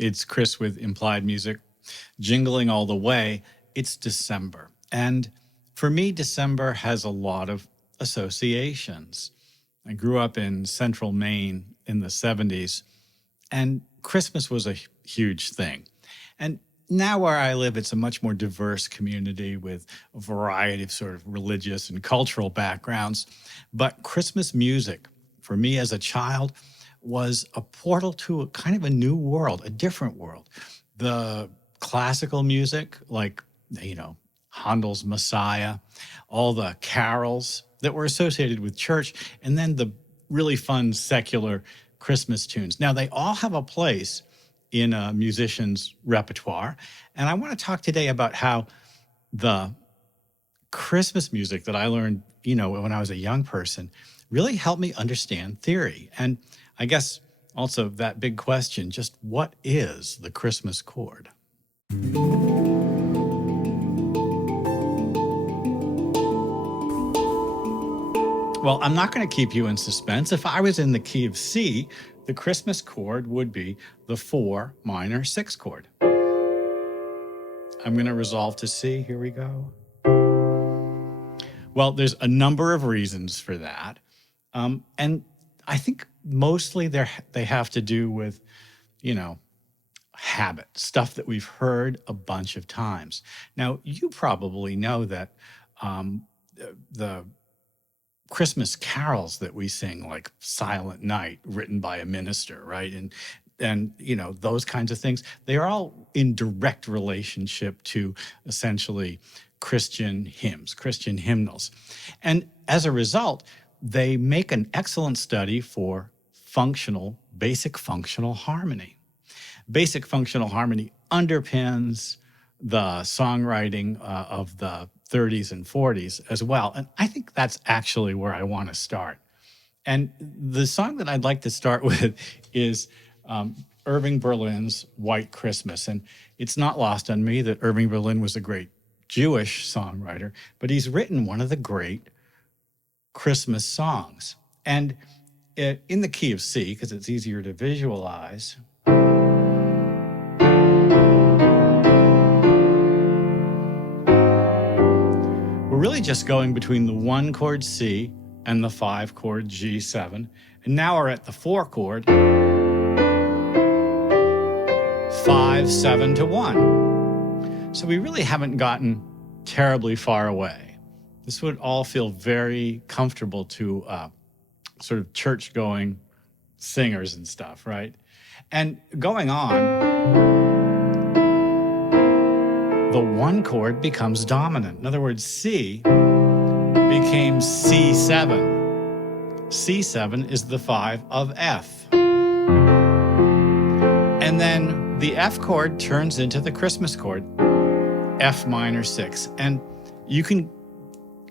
It's Chris with Implied Music, jingling all the way. It's December. And for me, December has a lot of associations. I grew up in central Maine in the 70s, and Christmas was a huge thing. And now where I live, it's a much more diverse community with a variety of sort of religious and cultural backgrounds. But Christmas music, for me as a child, was a portal to a kind of a new world, a different world. The classical music, like, Handel's Messiah, all the carols that were associated with church, and then the really fun secular Christmas tunes. Now, they all have a place in a musician's repertoire. And I want to talk today about how the Christmas music that I learned, when I was a young person really helped me understand theory. And I guess also that big question, just what is the Christmas chord? Well, I'm not going to keep you in suspense. If I was in the key of C, the Christmas chord would be the 4 minor 6 chord. I'm going to resolve to C. Here we go. Well, there's a number of reasons for that. And I think mostly they have to do with, habit, stuff that we've heard a bunch of times. Now, you probably know that the Christmas carols that we sing, like Silent Night, written by a minister, right? And those kinds of things, they are all in direct relationship to essentially Christian hymns, Christian hymnals. And as a result, they make an excellent study for basic functional harmony. Basic functional harmony underpins the songwriting of the 30s and 40s as well. And I think that's actually where I want to start. And the song that I'd like to start with is Irving Berlin's White Christmas. And it's not lost on me that Irving Berlin was a great Jewish songwriter, but he's written one of the great Christmas songs. And in the key of C, because it's easier to visualize, we're really just going between the 1 chord C and the 5 chord G7. And now we're at the 4 chord, 5, 7 to 1. So we really haven't gotten terribly far away. This would all feel very comfortable to sort of church-going singers and stuff, right? And going on, the 1 chord becomes dominant. In other words, C became C7. C7 is the 5 of F. And then the F chord turns into the Christmas chord, F minor 6. And you can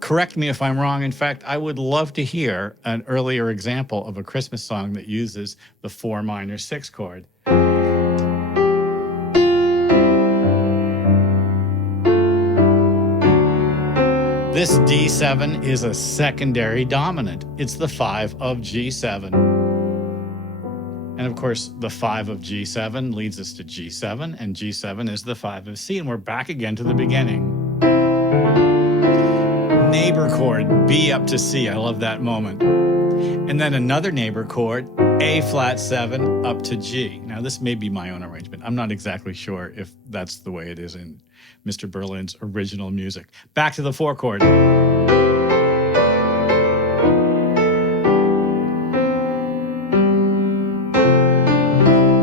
correct me if I'm wrong. In fact, I would love to hear an earlier example of a Christmas song that uses the 4 minor 6 chord. This D7 is a secondary dominant. It's the 5 of G7. And of course, the 5 of G7 leads us to G7, and G7 is the 5 of C, and we're back again to the beginning. Neighbor chord, B up to C. I love that moment. And then another neighbor chord, A flat 7 up to G. Now, this may be my own arrangement. I'm not exactly sure if that's the way it is in Mr. Berlin's original music. Back to the 4 chord.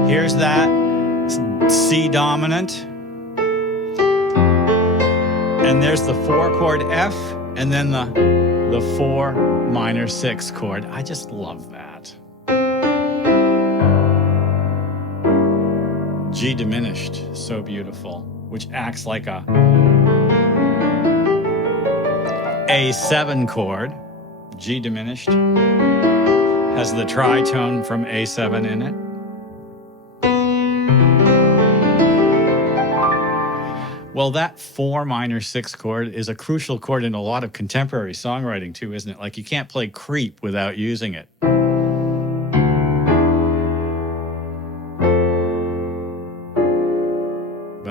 Here's that C dominant. And there's the 4 chord F, and then the 4 minor 6 chord. I just love that. G diminished, so beautiful, which acts like a A7 chord. G diminished has the tritone from A7 in it. Well, that 4 minor 6 chord is a crucial chord in a lot of contemporary songwriting too, isn't it? Like, you can't play Creep without using it.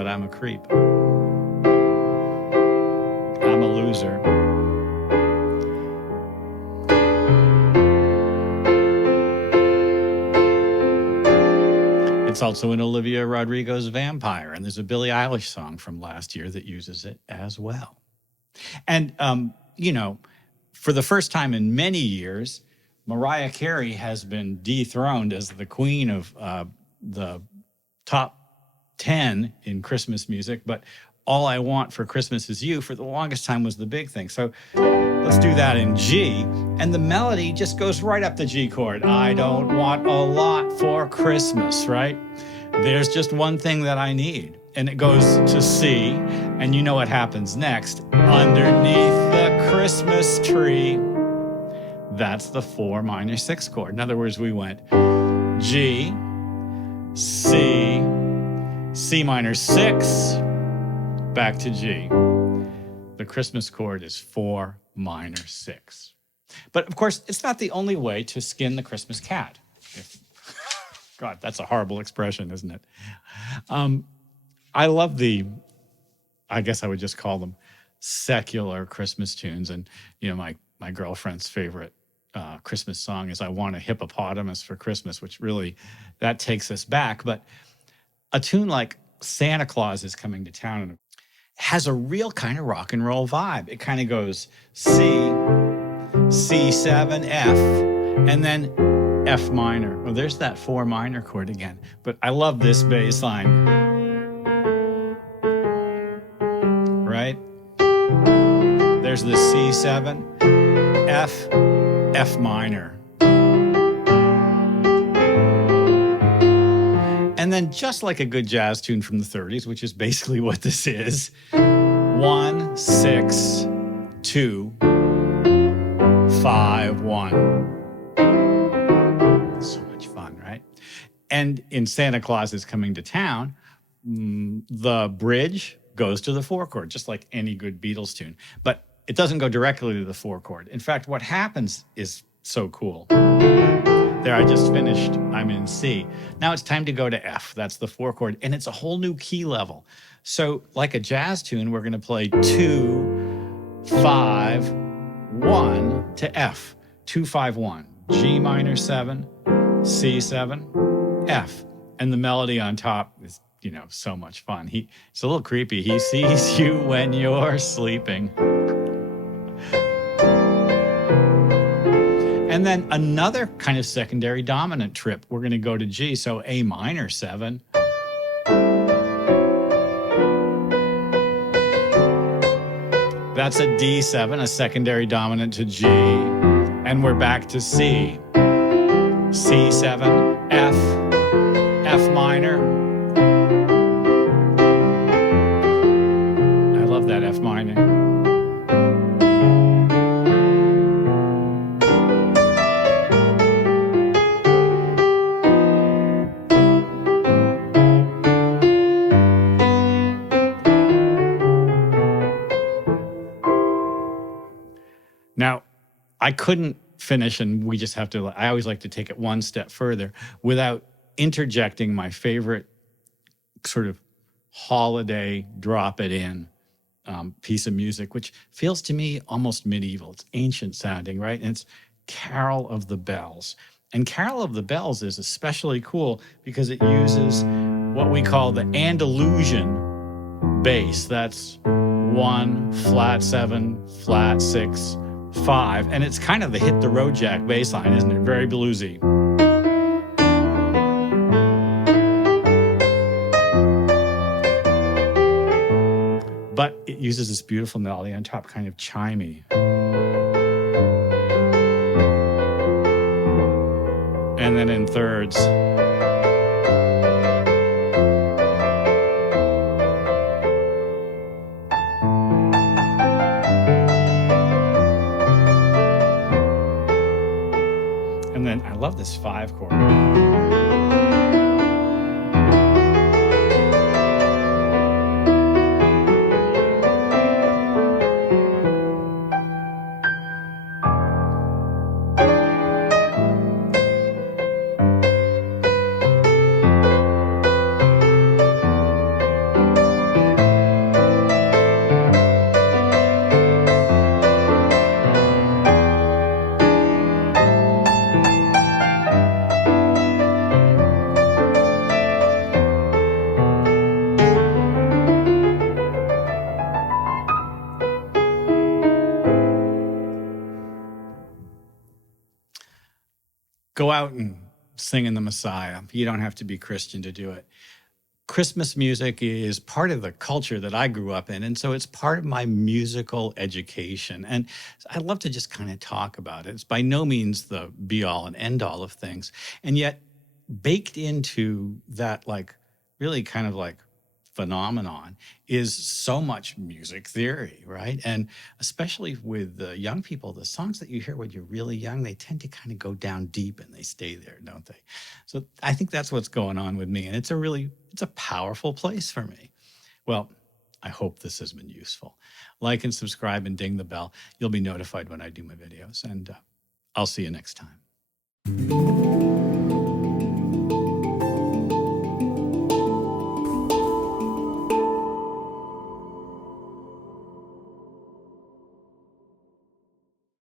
I'm a creep. I'm a loser. It's also in Olivia Rodrigo's Vampire, and there's a Billie Eilish song from last year that uses it as well. And, for the first time in many years, Mariah Carey has been dethroned as the queen of the top 10 in Christmas music, but All I Want for Christmas Is You for the longest time was the big thing. So let's do that in G, and the melody just goes right up the G chord. I don't want a lot for Christmas, right? There's just one thing that I need, and it goes to C, and you know what happens next. Underneath the Christmas tree. That's the 4 minor 6 chord. In other words, we went G, C, C minor 6, back to G. The Christmas chord is 4 minor 6. But of course, it's not the only way to skin the Christmas cat. God, that's a horrible expression, isn't it? I love I guess I would just call them secular Christmas tunes. And, my girlfriend's favorite Christmas song is I Want a Hippopotamus for Christmas, which really, that takes us back. But a tune like Santa Claus is Coming to Town has a real kind of rock and roll vibe. It kind of goes C, C7, F, and then F minor. Well, there's that 4 minor chord again. But I love this bass line. Right? There's the C7, F, F minor. And then just like a good jazz tune from the 30s, which is basically what this is, 1, 6, 2, 5, 1. So much fun, right? And in Santa Claus is Coming to Town, the bridge goes to the 4 chord, just like any good Beatles tune. But it doesn't go directly to the 4 chord. In fact, what happens is so cool. There, I just finished. I'm in C. Now it's time to go to F. That's the 4 chord, and it's a whole new key level. So like a jazz tune, we're going to play 2, 5, 1 to F. 2, 5, 1. G minor 7, C7, F. And the melody on top is, so much fun. It's a little creepy. He sees you when you're sleeping. And then another kind of secondary dominant trip. We're going to go to G, so A minor 7. That's a D7, a secondary dominant to G. And we're back to C. C7, F, F minor. I love that F minor. Now, I couldn't finish, and we just have to, I always like to take it one step further without interjecting my favorite sort of holiday drop it in piece of music, which feels to me almost medieval. It's ancient sounding, right? And it's Carol of the Bells. And Carol of the Bells is especially cool because it uses what we call the Andalusian bass. That's 1, flat 7, flat 6, 5, and it's kind of the hit the road jack bass line, isn't it? Very bluesy. But it uses this beautiful melody on top, kind of chimey. And then in thirds. And then I love this 5 chord. Go out and sing in the Messiah. You don't have to be Christian to do it. Christmas music is part of the culture that I grew up in. And so it's part of my musical education. And I love to just kind of talk about it. It's by no means the be all and end all of things. And yet, baked into that, like, really kind of like phenomenon is so much music theory, right? And especially with the young people, the songs that you hear when you're really young, they tend to kind of go down deep and they stay there, don't they? So I think that's what's going on with me. And it's a powerful place for me. Well, I hope this has been useful. Like and subscribe and ding the bell. You'll be notified when I do my videos. And I'll see you next time.